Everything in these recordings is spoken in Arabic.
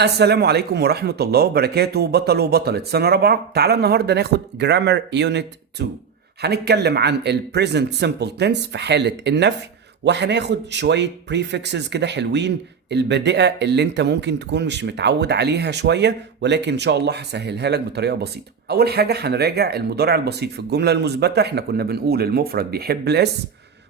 السلام عليكم ورحمة الله وبركاته. بطل وبطلة سنة رابعة، تعالى النهاردة ناخد Grammar Unit 2. هنتكلم عن ال Present Simple Tense في حالة النفي، وهناخد شوية prefixes كده حلوين، البادئة اللي انت ممكن تكون مش متعود عليها شوية، ولكن ان شاء الله هسهلها لك بطريقة بسيطة. أول حاجة هنراجع المضارع البسيط في الجملة المثبتة. احنا كنا بنقول المفرد بيحب الاس،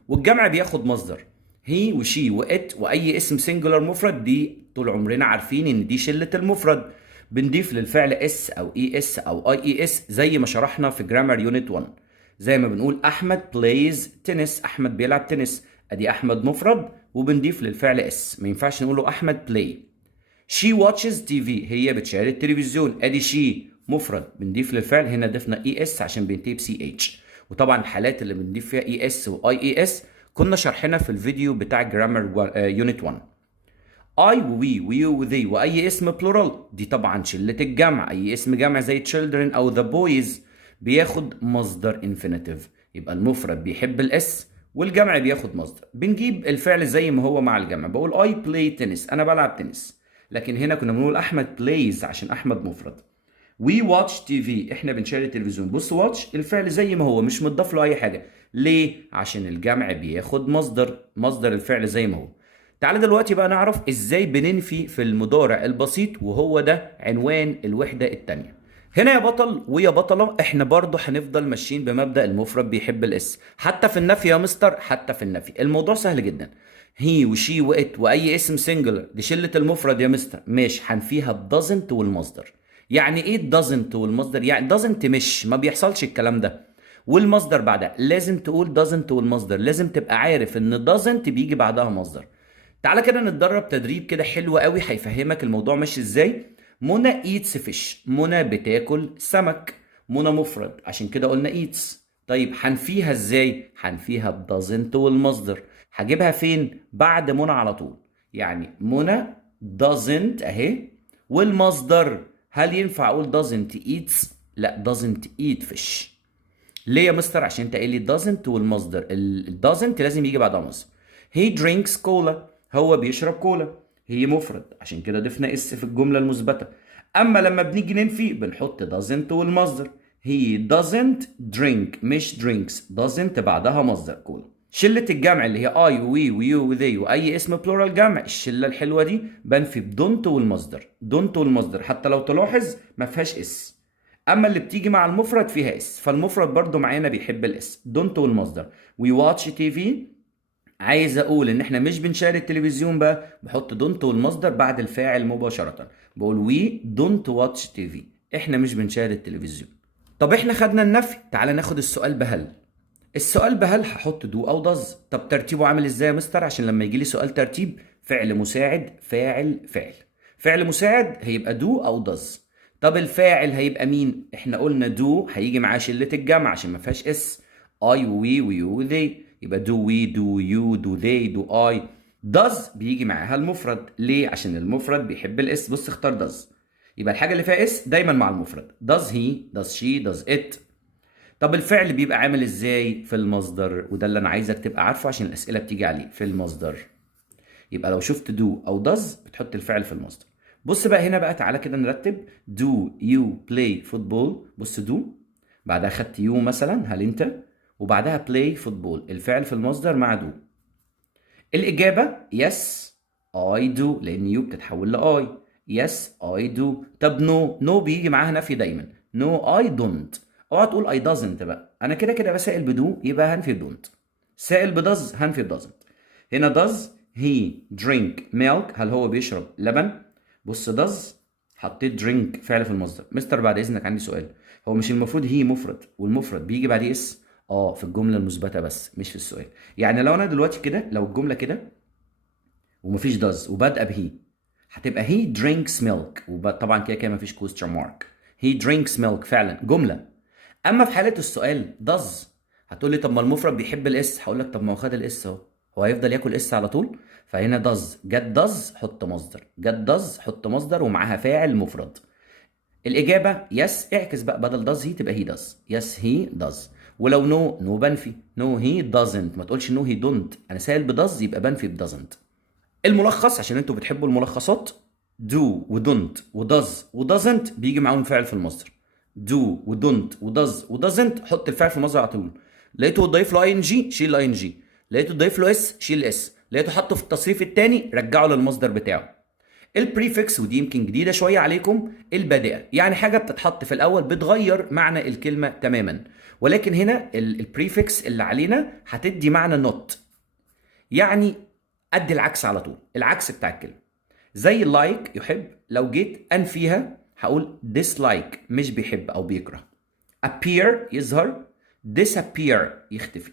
والجمع بياخد مصدر هي وشي وات، واي اسم سنجولار مفرد دي طول عمرنا عارفين ان دي شله المفرد. بنضيف للفعل اس او اي اس او اي اي اس زي ما شرحنا في جرامر يونت 1. زي ما بنقول احمد بلايز تنس، احمد بيلعب تنس، ادي احمد مفرد وبنضيف للفعل اس، ما ينفعش نقول له احمد بلاي. شي واتشز تي في، هي بتشاهد التلفزيون، ادي شي مفرد بنضيف للفعل، هنا ضفنا اي اس عشان بينتهي بسي اتش. وطبعا الحالات اللي بنضيف فيها اي اس واي اي اس كنا شرحنا في الفيديو بتاع جرامر يونت 1. I وي ويو وذي واي اسم بلورال دي طبعا شله الجمع، اي اسم جمع زي children او the boys بياخد مصدر infinitive، يبقى المفرد بيحب الاس والجمع بياخد مصدر. بنجيب الفعل زي ما هو مع الجمع، بقول I play tennis، انا بلعب تنس، لكن هنا كنا بنقول احمد plays عشان احمد مفرد. We watch TV، احنا بنشاهد التلفزيون. بص watch الفعل زي ما هو مش متضاف له اي حاجه، ليه؟ عشان الجمع بياخد مصدر الفعل زي ما هو. تعالى دلوقتي بقى نعرف ازاي بننفي في المضارع البسيط، وهو ده عنوان الوحده الثانيه. هنا يا بطل ويا بطله احنا برضه هنفضل ماشيين بمبدأ المفرد بيحب الاس، حتى في النفي يا مستر، حتى في النفي الموضوع سهل جدا. هي وشي وات واي اسم سنجلر دي شله المفرد يا مستر، ماشي هنفيها doesn't والمصدر. يعني ايه doesn't والمصدر؟ يعني doesn't مش ما بيحصلش الكلام ده، والمصدر بعدها لازم تقول doesn't والمصدر، لازم تبقى عارف ان doesn't بيجي بعدها مصدر. تعالى كده نتدرب تدريب كده حلو قوي هيفهمك الموضوع ماشي ازاي. منى ايتس فيش، منى بتاكل سمك، منى مفرد عشان كده قلنا ايتس. طيب هنفيها ازاي؟ هنفيها بدازنت والمصدر. هجيبها فين؟ بعد منى على طول. يعني منى doesn't اهي، والمصدر هل ينفع اقول doesn't eats؟ لا doesn't eat fish. ليه يا مستر؟ عشان انت قايل لي doesn't والمصدر، ال doesn't لازم يجي بعدها مصدر. he drinks cola، هو بيشرب كولا، هي مفرد عشان كده ضفنا اس في الجمله المثبته. اما لما بنيجي ننفي بنحط doesn't والمصدر. he doesn't drink مش drinks، doesn't بعدها مصدر كولا. شلة الجمع اللي هي I وي ويو وذي وأي اسم بلورال جمع، الشلة الحلوة دي بنفي بدونت والمصدر، دونت والمصدر حتى لو تلاحظ ما فيهاش اس. اما اللي بتيجي مع المفرد فيها اس، فالمفرد برضو معانا بيحب الاس، دونت والمصدر. وي واتش تي في، عايز اقول ان احنا مش بنشاهد التلفزيون بقى، بحط دونت والمصدر بعد الفاعل مباشرة، بقول وي دونت واتش تي في، احنا مش بنشاهد التلفزيون. طب احنا خدنا النفي، تعالى ناخد السؤال بهل. السؤال بهل هحط دو او داز. طب ترتيبه عامل ازاي يا مستر؟ عشان لما يجي لي سؤال ترتيب فعل مساعد فاعل فعل. فعل مساعد هيبقى دو او داز. طب الفاعل هيبقى مين؟ احنا قلنا دو هيجي معاه شلة الجمع عشان ما فيهاش اس، اي وي ويو وذي، يبقى دو وي دو يو دو ذي دو اي. داز بيجي معاها المفرد، ليه؟ عشان المفرد بيحب الاس. بص اختار داز، يبقى الحاجة اللي فيها اس دايما مع المفرد. داز هي، داز شي، داز ات. طب الفعل بيبقى عامل ازاي؟ في المصدر، وده اللي انا عايزك تبقى عارفه عشان الاسئله بتيجي عليه في المصدر. يبقى لو شفت دو او داز بتحط الفعل في المصدر. بص بقى هنا بقى، تعالى كده نرتب. دو يو بلاي فوتبول، بص دو بعدها خدت يو مثلا هل انت، وبعدها بلاي فوتبول، الفعل في المصدر مع دو. الاجابه يس اي دو، لان يو بتتحول لاي. يس اي دو. طب نو، نو بيجي معاها نفي دايما، نو اي دونت. اوعى تقول اي دازنت بقى، انا كده كده بسائل بدو يبقى هنفي بدونت، سائل بدز هنفي بدازنت. هنا داز هي درينك ميلك، هل هو بيشرب لبن؟ بص داز حطيت درينك فعل في المصدر. مستر بعد اذنك عندي سؤال، هو مش المفروض هي مفرد والمفرد بيجي بعديه اس؟ اه في الجمله المثبته بس مش في السؤال. يعني لو انا دلوقتي كده، لو الجمله كده ومفيش داز وبادئه بهي، هتبقى he drinks milk، وطبعا كده كده مفيش question mark. he drinks milk فعلا جمله. اما في حاله السؤال does، هتقول لي طب ما المفرد بيحب الاس، هقول لك طب ما هو خد الاس اهو، هو هيفضل ياكل اس على طول؟ فهنا does جت does حط مصدر، جت does حط مصدر ومعاها فاعل مفرد. الاجابه يس، اعكس بقى بدل does هي تبقى he does، يس he does. ولو نو، نو بنفي، نو he doesn't، ما تقولش نو he don't، انا سائل بداز يبقى بنفي بدازنت. الملخص عشان انتوا بتحبوا الملخصات، do و don't و does و doesn't بيجي معاهم فعل في المصدر. do و don't و does و doesn't حط الفعل في المصدر على طول. لقيته ضايف له ing شيل ال ing، لقيته ضايف له اس شيل الاس، لقيته حطه في التصريف الثاني رجعه للمصدر بتاعه. البريفكس ودي يمكن جديده شويه عليكم، البادئه يعني حاجه بتتحط في الاول بتغير معنى الكلمه تماما، ولكن هنا البريفكس اللي علينا هتدي معنى not، يعني ادي العكس على طول، العكس بتاع الكلمه. زي لايك يحب، لو جيت انفيها هقول dislike مش بيحب او بيكره. appear يظهر، disappear يختفي.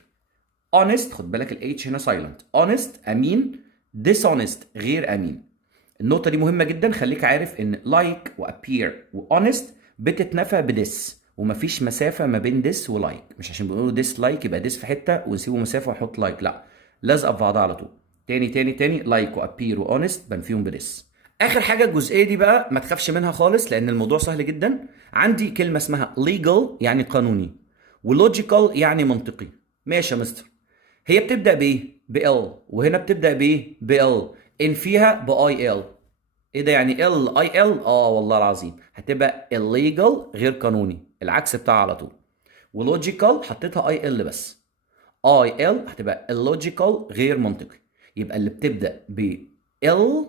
honest خد بالك الاتش هنا silent، honest امين، dishonest غير امين. النقطة دي مهمة جدا، خليك عارف ان like و appear و honest بتتنفى بدس، ومفيش مسافة ما بين دس ولايك، مش عشان بيقولوا dislike يبقى دس في حتة ونسيبه مسافة ونحط لايك، لا، لازقة في بعضها على طول. تاني like و appear و honest بنفيهم بدس. اخر حاجة الجزئية دي بقى ما تخافش منها خالص لان الموضوع سهل جدا. عندي كلمة اسمها legal يعني قانوني، و logical يعني منطقي. ماشي يا مستر، هي بتبدأ بإيه؟ بإل، وهنا بتبدأ بإيه؟ بإل، إن فيها بأي إل. إيه ده يعني إل أي إل؟ والله العظيم هتبقى illegal غير قانوني، العكس بتاعها على طول. ولوجيكال حطيتها أي إل بس. أي إل هتبقى illogical غير منطقي. يبقى اللي بتبدأ بإل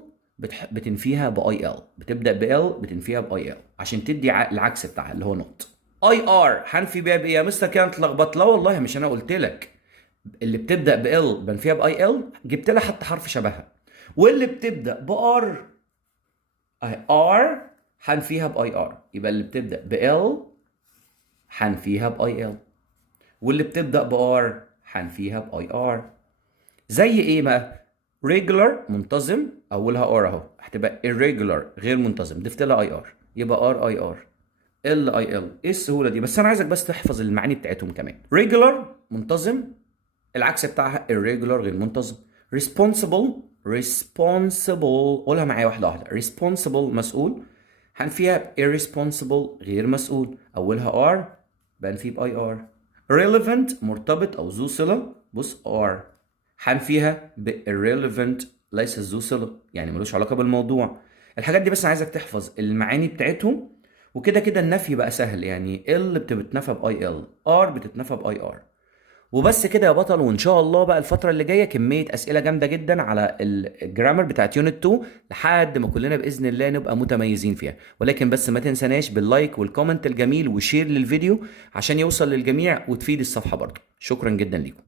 بتنفيها بأي إل، بتبدأ بإل بتنفيها بأي إل عشان تدي العكس بتاعها اللي هو نوت. أي آر هنفي بيها بإيه يا مستر كده اتلخبطت؟ لا والله مش أنا قلت لك اللي بتبدا بال بنفيها باي ال، جبت لها حتى حرف شبهها. واللي بتبدا بار اهي ار هنفيها باي ار، يبقى اللي بتبدا بال هنفيها باي ال، واللي بتبدا بار هنفيها باي ار. زي ايه بقى؟ regular منتظم اولها ار اهو، هتبقى irregular غير منتظم، ضفت لها اي ار يبقى ار اي ار، ال اي ال. ايه السهوله دي؟ بس انا عايزك بس تحفظ المعاني بتاعتهم كمان. regular منتظم، العكس بتاعها irregular غير منتظم. responsible قولها معايا واحدة واحدة. responsible مسؤول، هنفيها irresponsible غير مسؤول، أولها r بنفي بأي r. relevant مرتبط أو ذو صلة، بص r هنفيها ب irrelevant ليس ذو صلة، يعني ملوش علاقة بالموضوع. الحاجات دي بس أنا عايزك تحفظ المعاني بتاعتهم، وكده كده النفي بقى سهل، يعني ال بتتنفى بأي ال، r بتتنفى بأي r. وبس كده يا بطل، وان شاء الله بقى الفتره اللي جايه كميه اسئله جامده جدا على الجرامر بتاعت يونت 2 لحد ما كلنا باذن الله نبقى متميزين فيها. ولكن بس ما تنساناش باللايك والكومنت الجميل وشير للفيديو عشان يوصل للجميع وتفيد الصفحه برضه. شكرا جدا ليكم.